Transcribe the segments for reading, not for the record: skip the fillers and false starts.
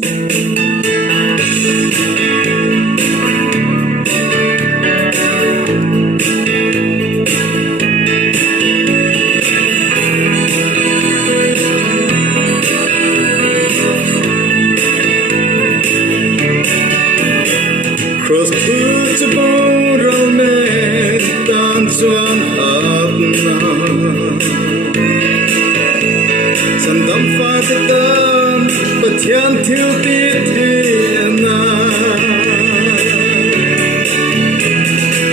Cross put a boat on me, dance one hard now. Send them fight it down, but can't till the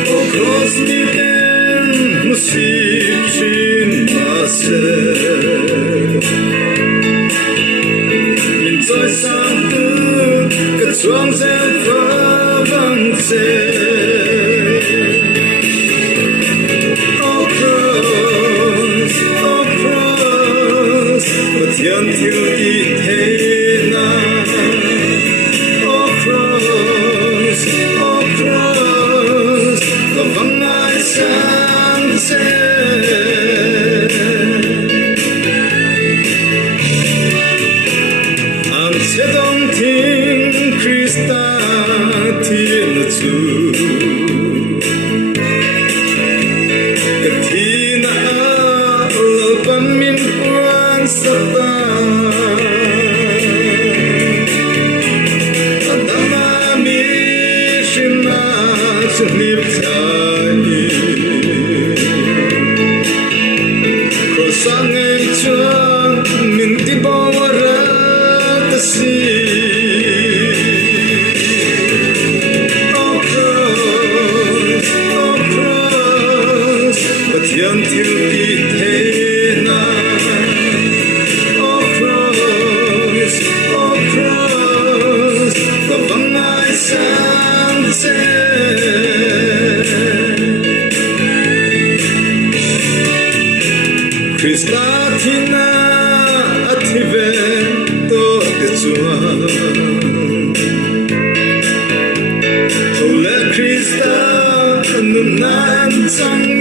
Oh, cross me then, music in myself. Min toy sang du, cái chuông reo vang Oh cross, but thiên thiếu đi thế nào. Oh cross, có vắng ai sáng Anh sẽ đông thiên Christa thiên chủ Katina alban min quan sata Adama mi shina chunip chani Krosang en chuan min ti bawara tasi Thiên thiếu đi thế nào. Oh cross, có vắng ai sáng Christa thina athive to ke chuan Holy Christa nun nan chang